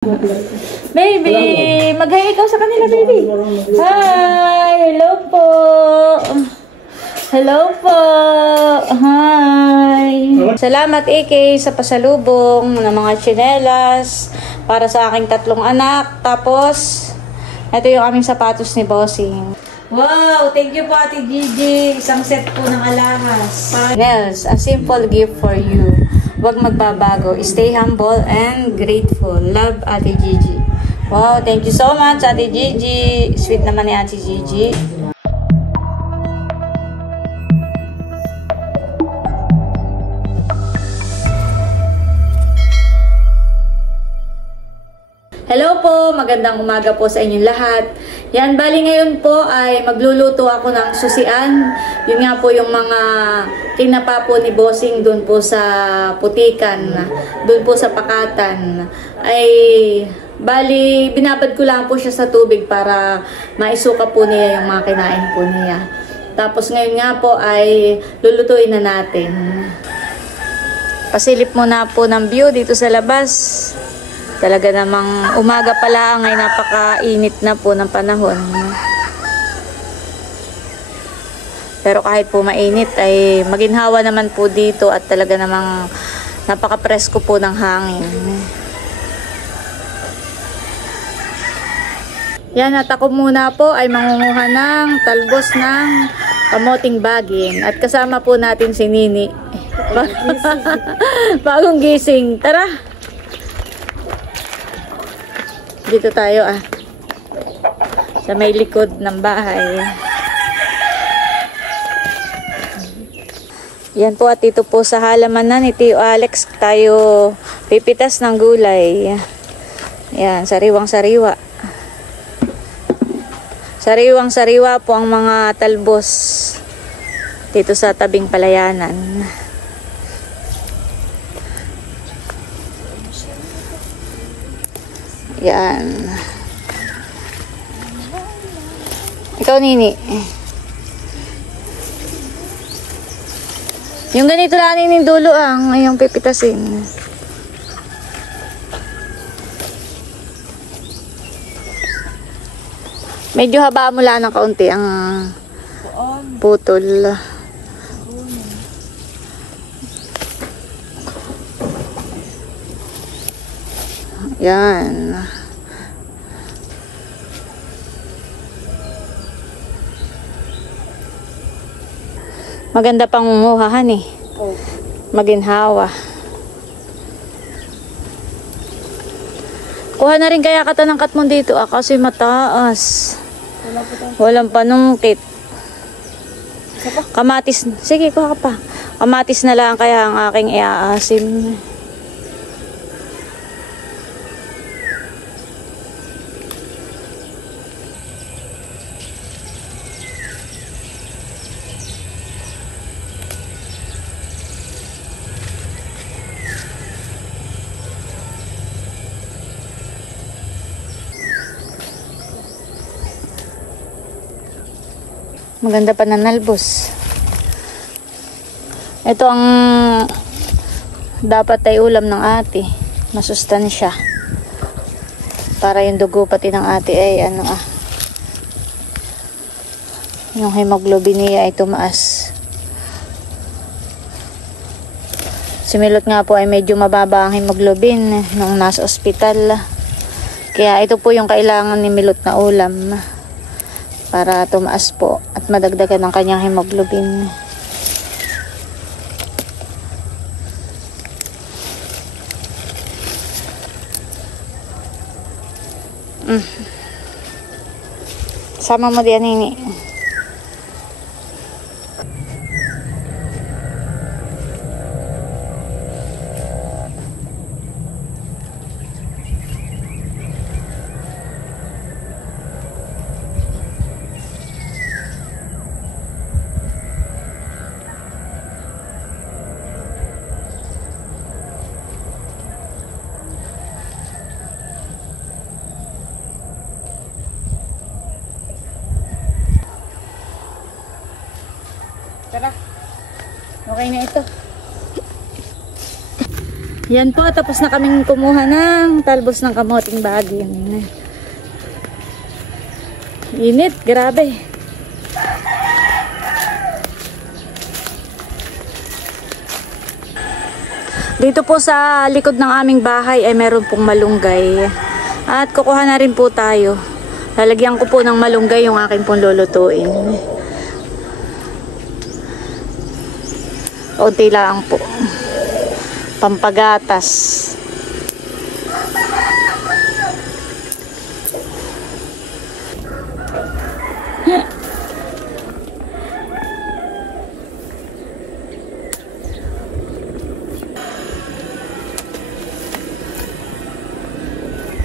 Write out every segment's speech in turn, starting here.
Baby, mag-hi ikaw sa kanila, baby. Hi, hello po. Hello po. Hi. Salamat, AK, sa pasalubong ng mga tsinelas para sa aking 3 anak. Tapos, ito yung aming sapatos ni Bossing. Wow, thank you po, Ate Gigi. Isang set po ng alahas. Nels, a simple gift for you. Huwag magbabago. Stay humble and grateful. Love, Ate Gigi. Wow, thank you so much, Ate Gigi. Sweet naman ni Ate Gigi. Hello po, magandang umaga po sa inyong lahat. Yan, bali ngayon po ay magluluto ako ng susian. Yun nga po yung mga tinapa po ni Bossing doon po sa putikan, doon po sa pakatan. Ay, bali, binabad ko lang po siya sa tubig para maisuka po niya yung mga kinain po niya. Tapos ngayon nga po ay lulutuin na natin. Pasilip muna po ng view dito sa labas. Talaga namang umaga pa lang ay napakainit na po ng panahon. Pero kahit po mainit ay maginhawa naman po dito at talaga namang napaka-presko po ng hangin. Yan, at ako muna po ay mangunguha ng talbos ng kamoting bagin. At kasama po natin si Nini. Bagong gising. Tara! Dito tayo sa may likod ng bahay. Yan po, at dito po sa halaman na ni Tio Alex tayo pipitas ng gulay. Yan, sariwang-sariwa. Sariwang-sariwa po ang mga talbos dito sa tabing palayanan. Yan. Ikaw, Nini. Yung ganito lang Nini dulo ngayong pipitasin. Medyo haba mo lang ng kaunti ang putol. Yan. Maganda pang umuhahan eh. Maginhawa. Kuha na rin kaya katanangkat mo dito kasi mataas. Walang panungkit. Kamatis. Sige, kuha ka pa. Kamatis na lang kaya ang aking iaasim. Maganda pa na nalbos. Ito ang dapat ay ulam ng ate. Masustansya. Para yung dugo pati ng ate ay yung hemoglobin niya ay tumaas. Si Milot nga po ay medyo mababa ang hemoglobin nung nasa ospital. Kaya ito po yung kailangan ni Milot na ulam. Para tumaas po at madagdagan ng kanyang hemoglobin. Sama mo diyan, Nini. Tara. Okay na ito. Yan po, tapos na kaming kumuha ng talbos ng kamoting bagin. Init, grabe. Dito po sa likod ng aming bahay ay meron pong malunggay. At kukuha na rin po tayo. Lalagyan ko po ng malunggay yung aking pong lulutuin. Unti lang po. Pampagatas.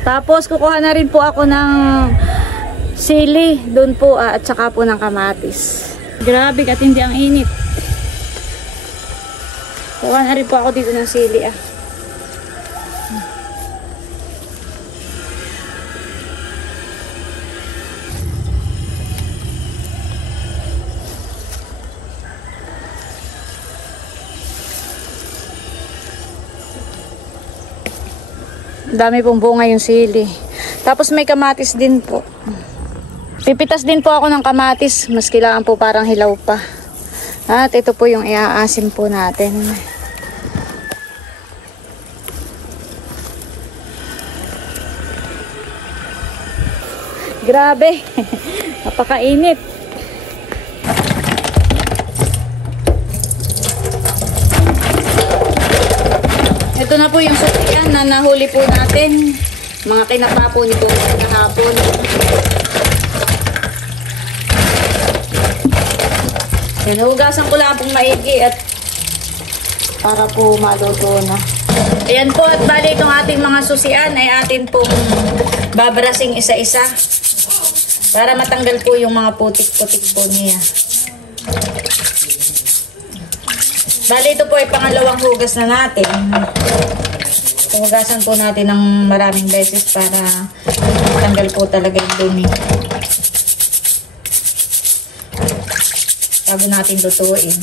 Tapos kukuha na rin po ako ng sili doon po at saka po ng kamatis. Grabe katindi ang init. Kukuha na rin po ako dito ng sili Dami pong bunga yung sili. Tapos may kamatis din po. Pipitas din po ako ng kamatis. Mas kailangan po parang hilaw pa. At ito po yung iaasim po natin. Grabe. Napakainit. Ito na po yung sutian na nahuli po natin. Mga kinapa po nito kahapon. Yan, hugasan ko lang pong maigi at para po maluto na. Ayan po, at bali itong ating mga susian ay atin pong babrasing isa-isa para matanggal po yung mga putik-putik po niya. Bali ito po ay pangalawang hugas na natin. Hugasan po natin ng maraming beses para matanggal po talaga yung dumi. Bago natin lutuin.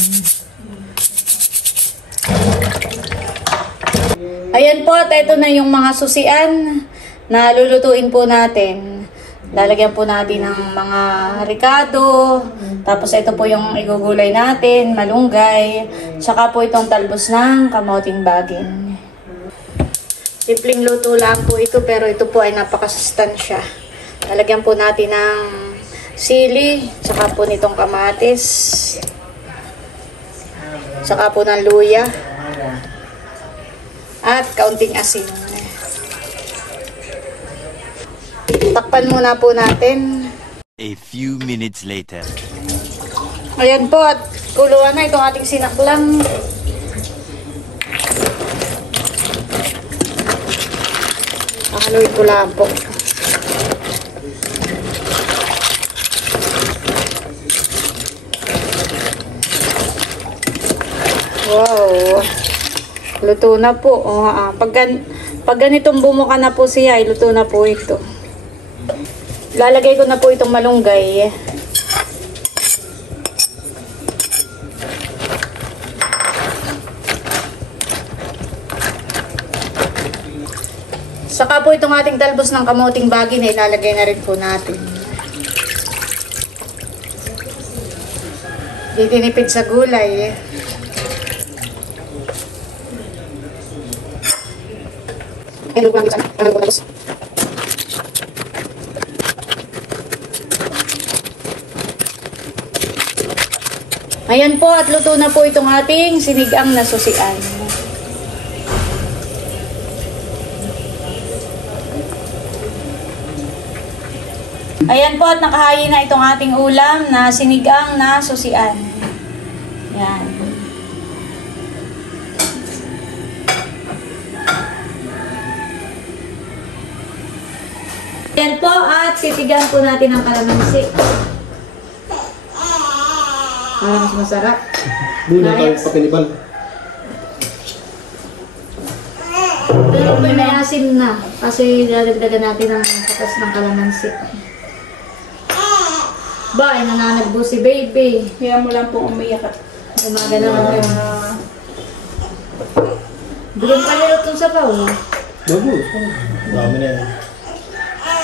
Ayan po, at ito na yung mga susian na lulutuin po natin. Lalagyan po natin ng mga ricado. Tapos ito po yung igugulay natin, malunggay. Tsaka po itong talbos ng kamoting bagin. Simpleng luto lang po ito, pero ito po ay napakasustansya. Lalagyan po natin ng sili, tsaka po nitong kamatis. Tsaka po ng luya. At kaunting asin. Takpan muna po natin. A few minutes later. Ayan po, at kuluan na itong ating sinaklang. Haluin ko lang po. Wow. Luto na po. Pag ganitong bumuka na po siya, ay luto na po ito. Lalagay ko na po itong malunggay. Saka po itong ating talbos ng kamoting bagin ay ilalagay na rin po natin. Di tinipid sa gulay. Ayan po, at luto na po itong ating sinigang na susian. Ayan po, at nakahayin na itong ating ulam na sinigang na susian. Yan. Ayan po, at titigan po natin ang kalamansi. Mas masarap. Muna tayo papinibal. Pero may asim na. Kasi dadagdagan natin ang katas ng kalamansi. Ba, ay nananagbo si baby. Kaya mo lang pong umiyak at umaga na naman. Bigyan pa nila itong sabaw. Bago. Dami na yan.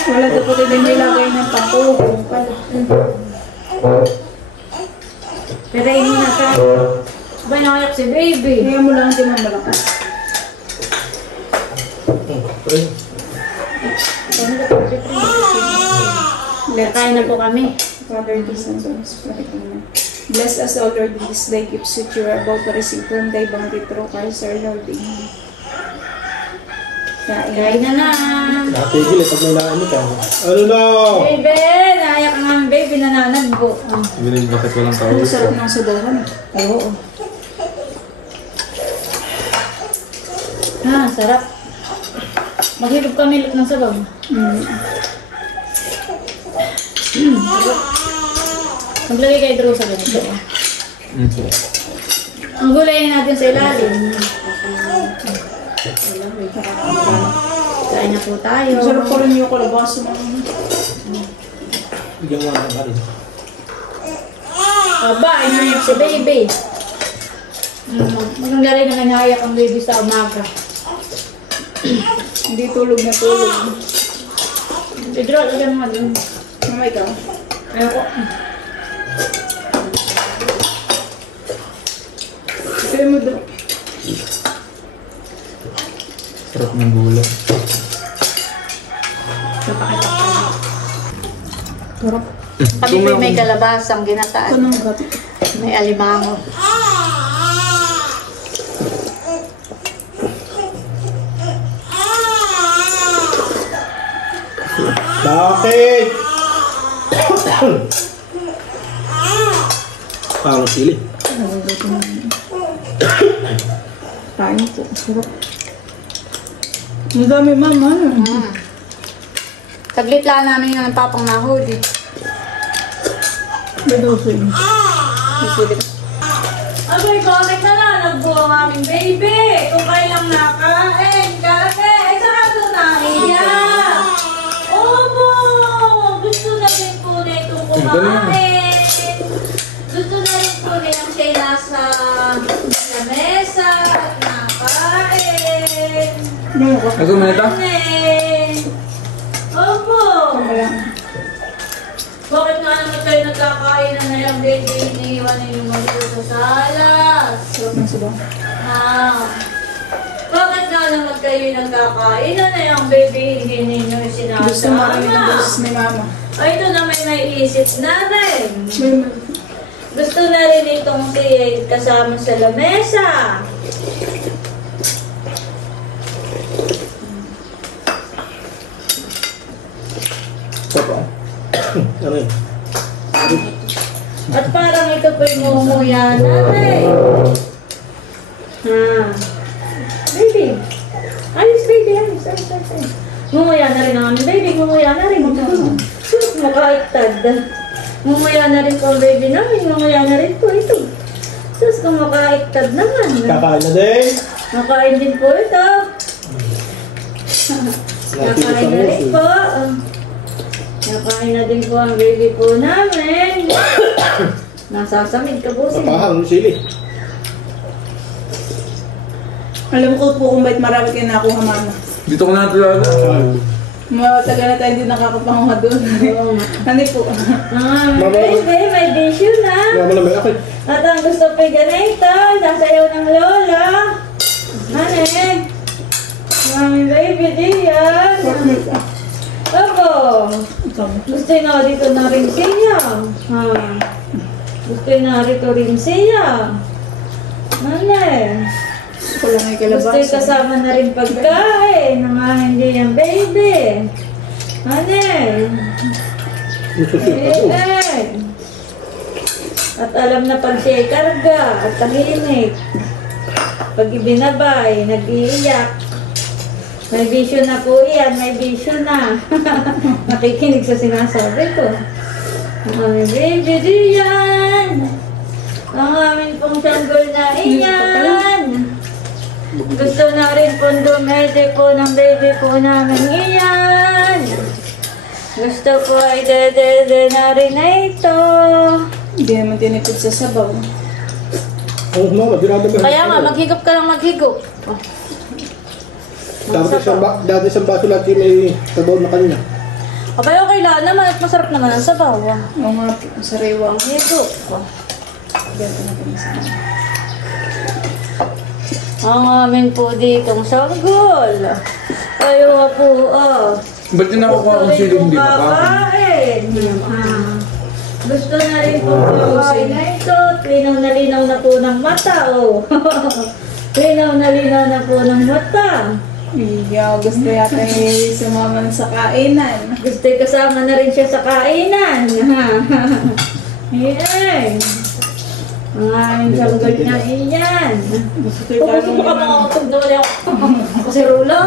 Wala dapat din nilagay ng pangkukong pala. Pero hindi na ka. Sabay nakayak si baby. Kaya mo lang din ang malakas. Pre. Kain na po kami. Father, this and Holy Spirit. Amen. Bless us, O Lord, with this thy gifts which you are about to receive from thy bounty through Christ our Lord. Amen. Kain na na. Nakatigil eh pag may nakamit ka. Ano na? Baby! Naayak ang aming baby, nananagbo. Bakit walang tao? Ang sarap ng sabawan. Oo. Ah, sarap. Maghilog kami ng sabaw. Maglagay kayo draw sa ganito. Ang gulay natin sa ilalim. Kain na po tayo. Ang sarap pa rin yung kalabasa mo. Bigyan mo ng harin. Aba, inayak si baby. Maganda rin na nangayak ang baby sa umaga. Hindi tulog na tulog. I-draw, lagyan mo dun. Mama, ikaw. Ayoko. Kaya mo doon. Sarap ng gulay. Sarap. Kami po may kalabasang ginataan. Kanong gabi. May alimango. Bakit? Parang sili. Kain po. Sarap. Ang dami, mama. Taglit lang namin yung papang nahuli. May dosin. Abay, connect na lang. Nagbuo ang aming baby. Kung kailang nakain, kake. Saka ito naiyak. Opo! Gusto na rin po na itong kumain. Gusto na rin po na yung siya nasa lamesa at nakain. Ako na ito? Opo! Bakit nga naman kayo nagkakain na yung baby? Iniiwan ninyo mag-ito sa salas. Sarap ng sabaw. Bakit nga naman kayo nagkakain na yung baby? Hindi ninyo sinasama. Gusto marami ng boses ni mama. Ay, ito na may isip na rin. May Gusto na rin itong kasama sa lamesa. Sarap. Ano yun? At parang ito po yung mumuya natin. Baby. Ayos, baby. Ayos. Mumuya na rin ang aming baby. Mumuya na rin. Sus, makaiktad. Mumuya na rin po ang baby namin. Mumuya na rin po ito. Sus, kung makaiktad naman. Kakain na din. Nakain din po ito. Nakain na rin po. Nakain na din po ang baby po namin. Nasasamid ka po siya. Papahang sili. Alam ko po kung ba't marami kayo nakuha, mama. Dito ko na talaga. Matagal na tayo hindi nakakapanguha doon. Ano po? Baby, may tissue na. Mama na may akin. At ang gusto po ganito, sasayaw ng lola. Mane, mami baby diyan. Opo. Gusto na dito na rin siya. Gusto na rito rin siya. Mane. Ko lang ay kalabasa. Gusto kasama na rin pagkain ng hindi yung baby. Mane. Mususunod ako. At alam na pag siya karga at tahimik. Pag ibinabay, nag-iiyak. May vision na po yan, may vision na. Nakikinig sa sinasabi ko. Ang aming baby diyan. Ang aming pong sanggol na iyan. Gusto na rin pong dumede po ng baby po namin iyan. Gusto ko ay dede na rin na ito. Hindi naman tinipid sa sabaw. Oh, mama, dinadami. Kaya nga, maghigop ka lang maghigop. Dati isang baso lahat yung may sabaw na kanina. Abay, okay lang naman at masarap naman ang sabaw. Oo nga, sariwang. Ito. Ganito na pinisa. Ang amin po ditong sanggol. Kayo po, Ba't din nakukuha kung sili hindi kakain. Gusto na rin po kakain na ito. Linaw na po ng mata, Linaw na po ng mata. Iya, gusto yata sumama na sa kainan. Gusto'y kasama na rin siya sa kainan. Ayan. Ang aming sanggol na iyan. Gusto ko Kung gusto mo ka makakatog na wala ako. Kasi rula.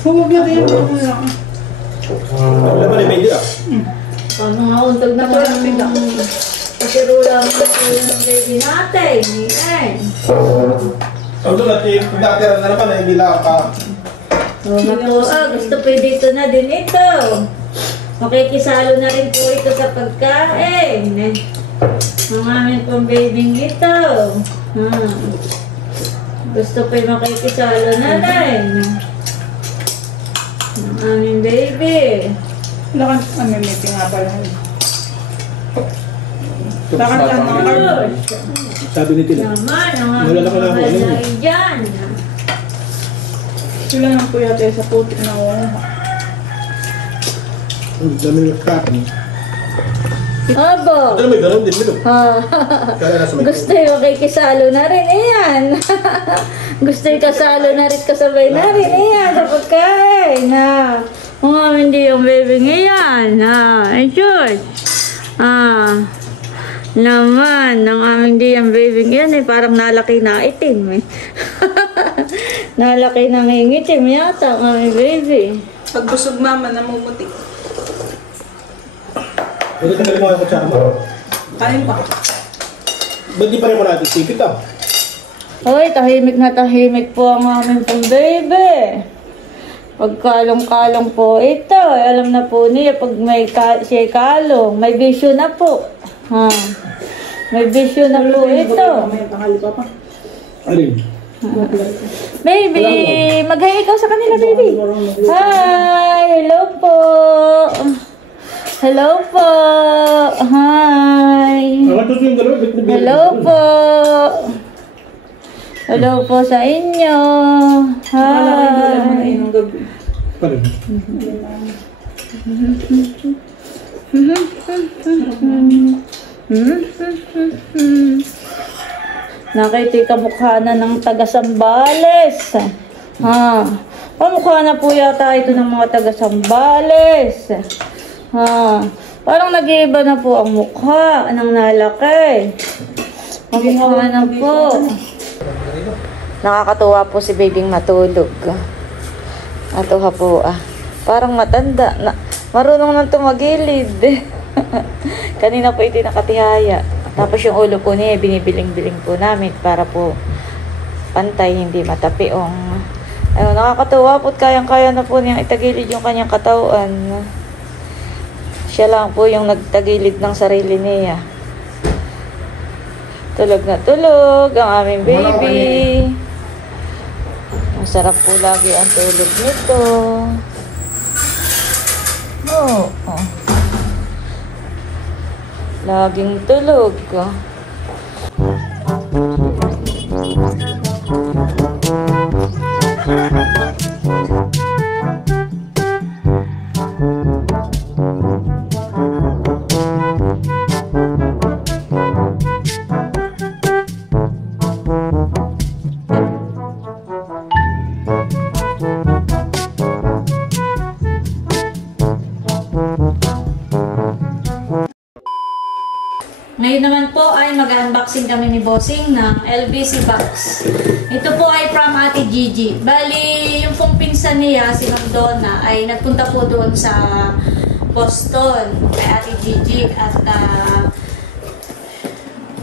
Huwag na rin mo. Ang laman ay medyo Paano nga untog na ko lang. Kasi rula mo na po yung baby natin. Ayan. Ang doon yung dati na naman ay bila ka. Gusto po dito na din ito. Makikisalo na rin po ito sa pagkain. Ang aming pong babying ito. Gusto po yung makikisalo na rin. Ang aming baby. Lakad, may meeting nga pala. Tapos Bakit lang mga matang. Sabi ni Tila. Naman, ang Wala aming na kailangan mahal ano na eh. dyan. Sila lang po yata sa putik na Ang dami ng kakin. Abo. Ano may ganun din nito? Kaya nasa may Gusto yung makikisalo na rin. Ayan. Gusto yung kasalo na rin, kasabay na rin. Ayan, sa pagkain. Mga hindi yung baby ngayon. Enjoy. Naman, ang aming diyang baby yan parang nalaki na itim nalaki na ngingitim yata ang aming baby. Pag busog mama, namumuti. Pwede ka nalimang yung kutsara mo. Kain pa. Ba't di pa rin mo natin tipid Hoy, tahimik na tahimik po ang aming pong baby. Pagkalong-kalong po ito, alam na po niya pag may siya kalong, may bisyo na po. May bisyo na po ito. May tanghali pa pa. Alin? Baby, mag-hi ikaw sa kanila, baby. Hi, hello po. Hello po. Hi. Yung dalawa, bit na bit. Hello po. Hello po sa inyo. Hi. Ng gabi. Parin. Nakita kamukha na ng taga-Sambales. Kamukha na po yata ito ng mga taga-Sambales. Parang nag-iiba na po ang mukha ng nalaki. Kamukha na po. Nakakatuwa po si babyng matulog. Atuha po parang matanda. Marunong nang tumagilid. Kanina po ito nakatihaya. Tapos yung ulo po niya binibiling-biling po namin para po pantay, hindi matapiong. Ayun, nakakatuwa po at kayang-kaya na po niyang itagilid yung kanyang katawan. Siya lang po yung nagtagilid ng sarili niya. Tulog na tulog ang aming baby. Masarap po lagi ang tulog nito. Laging tulog. Ngayon naman po ay mag-unboxing kami ni Bossing ng LBC box. Ito po ay from Ate Gigi. Bali, yung pong pinsan niya, si Ma'am Donna, ay nagpunta po doon sa Boston kay Ate Gigi at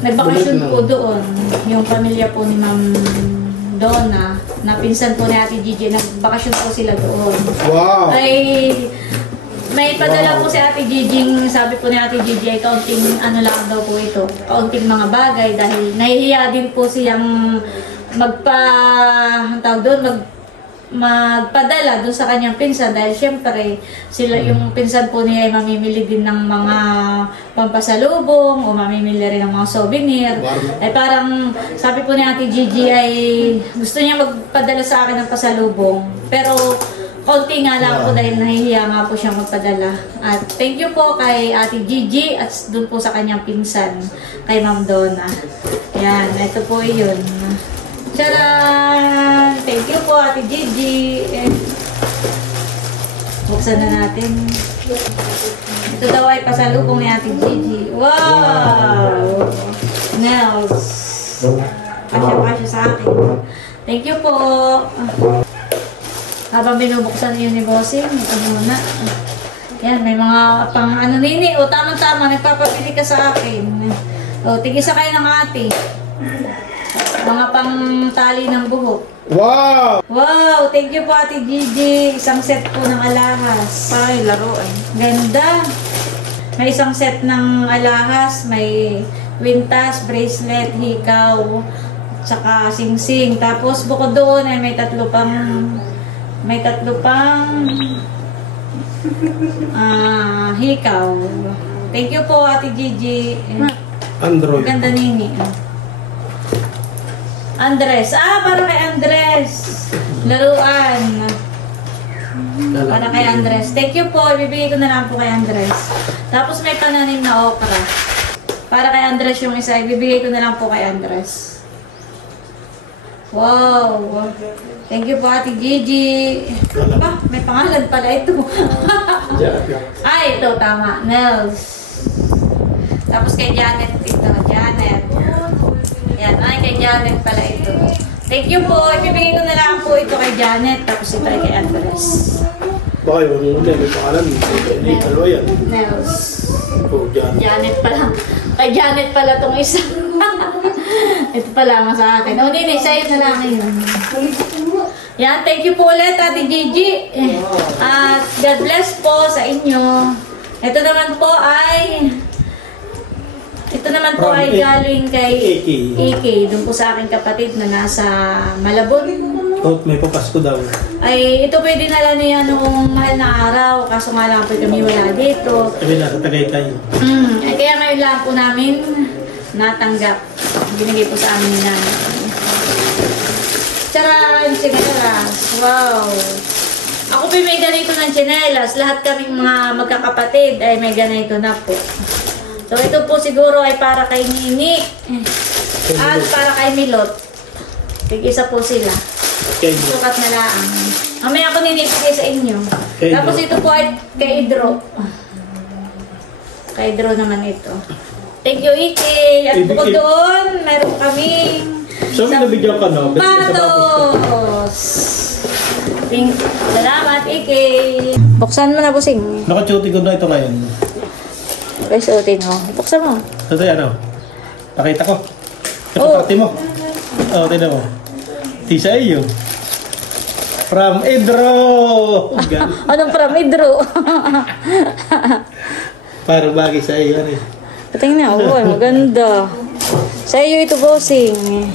nagbakasyon po doon. Yung pamilya po ni Ma'am Donna, na pinsan po ni Ate Gigi, nagbakasyon po sila doon. Wow! May padala po si Ate Gigi, sabi po ni Ate Gigi ay kaunting ano lang daw po ito, kaunting mga bagay dahil nahihiya din po siyang magpadala doon sa kanyang pinsan dahil syempre sila yung pinsan po niya ay mamimili din ng mga pampasalubong o mamimili rin ng mga souvenir. Ay parang sabi po ni Ate Gigi ay gusto niya magpadala sa akin ng pasalubong. Pero konti nga lang po dahil nahihiya nga po siyang magpadala. At thank you po kay Ate Gigi at doon po sa kanyang pinsan, kay Ma'am Donna. Yan, ito po yun. Charan! Thank you po, Ate Gigi. Buksan na natin. Ito daw ay pasalubong ni Ate Gigi. Wow! Nails. Kasya sa akin. Thank you po. Habang binubuksan niyo ni Bossing, ito muna. Yan, may mga pang ano nini. O, tama-tama, nagpapabili ka sa akin. O, tigisa kayo ng ate. Mga pang tali ng buhok. Wow! Wow! Thank you po, Ate Gigi. Isang set po ng alahas. Ay, laruan. Ganda. May isang set ng alahas. May kwintas, bracelet, hikaw, tsaka singsing. Tapos bukod doon ay may tatlo pang hikaw. Thank you po, Ate Gigi. Android. Ganda nini. Andres. Para kay Andres. Laruan. Para kay Andres. Thank you po. Ibibigay ko na lang po kay Andres. Tapos may pananim na okra. Para kay Andres yung isa. Ibibigay ko na lang po kay Andres. Wow. Thank you po, Ate Gigi. May pangalan pala ito. Ay, ito. Tama. Nels. Tapos kay Janet ito. Janet. Yan, ay kay Janet pala ito. Thank you po. Ibibigay ko na lang po ito kay Janet. Tapos ito ay kay Andres. Baka yung may pangalan. Hindi, dalawa yan. Nels. Oh, Janet. Janet pala. Kay Janet pala tong isa. Ito pala sa akin. O, Nini, sa'yo na lang yun. Yan, thank you po ulit, Ate Gigi. At God bless po sa inyo. Ito naman po ay galing kay Iki. Doon po sa aking kapatid na nasa Malabon. Oh, may papasko daw. Ay, ito pwede dinala niya noong mahal na araw. Kaso nga lang po kami wala dito. Kami nasa Tagaytay. Ay, kaya ngayon lang po namin natanggap. Binigay po sa amin ni Nanay. Charan! Tsinelas! Wow! Ako po may ganito ng tsinelas. Lahat kaming mga magkakapatid ay may ganito na po. So, ito po siguro ay para kay Nini at para kay Milot. Tig-isa po sila. Okay. Sukat na lang. Mamaya ako ninipigay sa inyo. Kay Tapos Idro. ito po ay kay Idro. Kay Idro naman ito. Thank you, Iki. At bukod doon, meron kaming So, may nabigyan ka na? patos. Salamat, Iki. Buksan mo na, Busing. Naka-chuti ko na ito ngayon. Guys, utin mo. Buksan mo. Ito ano? Pakita ko. Ito Oh. party mo. Oh, tignan mo. Tisa iyo. From Idro! Anong from Idro? Parang bagay sa iyo. Ano? Tingnan na, oh, maganda. Sa iyo ito, Bossing.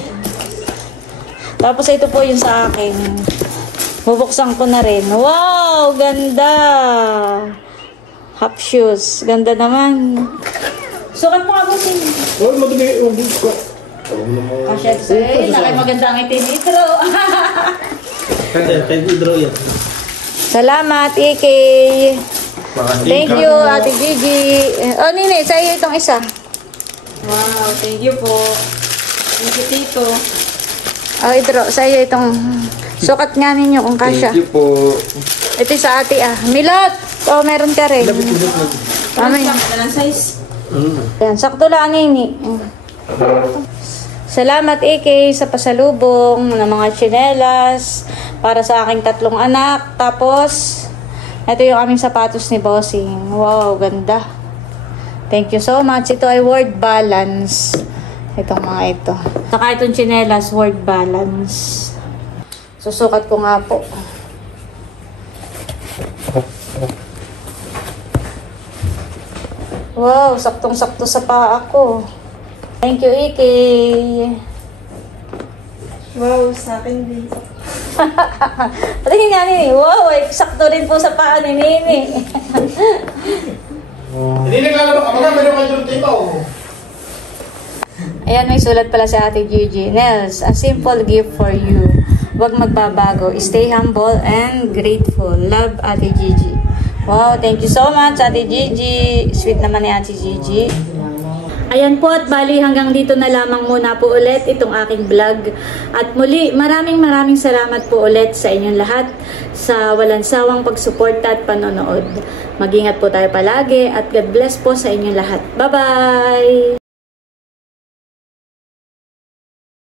Tapos ito po yung sa akin. Bubuksan ko na rin. Wow, ganda! Half shoes. Ganda naman. Sukat mo nga, Bossing. Oh, madumi. Kasya ito sa'yo. Nakay maganda ang itin Idro. Kaya Idro yan. Salamat, Iki. Thank you, Ate Gigi. Oh, Nini, sa'yo itong isa. Wow, thank you po. Thank you, Tito. Oh, Idro, sa'yo itong sukat nga ninyo kung kasya. Thank you po. Ito sa ate, Milot! Oh, meron ka rin. Mamaya. Walang size. Yan, sakto lang, Nini. Salamat, Iki, sa pasalubong ng mga tsinelas para sa aking 3 anak. Tapos, ito yung aming sapatos ni Bossing. Wow, ganda. Thank you so much. Ito ay word balance. Itong mga ito. Saka itong tsinelas, word balance. Susukat ko nga po. Wow, saktong-sakto sa paa ko. Thank you, Iki. Wow, sa akin din. Patingin nga Nini. Wow, eksakto rin po sa paa ni Nini. Hindi naglalabak ka mga, meron kayo tape ako. Ayan, may sulat pala sa Ate Gigi. Nels, a simple gift for you. Huwag magbabago. Stay humble and grateful. Love, Ate Gigi. Wow, thank you so much, Ate Gigi. Sweet naman ni Ate Gigi. Ayan po at bali hanggang dito na lamang muna po ulit itong aking vlog. At muli, maraming salamat po ulit sa inyong lahat sa walang sawang pagsuporta at panonood. Mag-ingat po tayo palagi at God bless po sa inyong lahat. Bye-bye!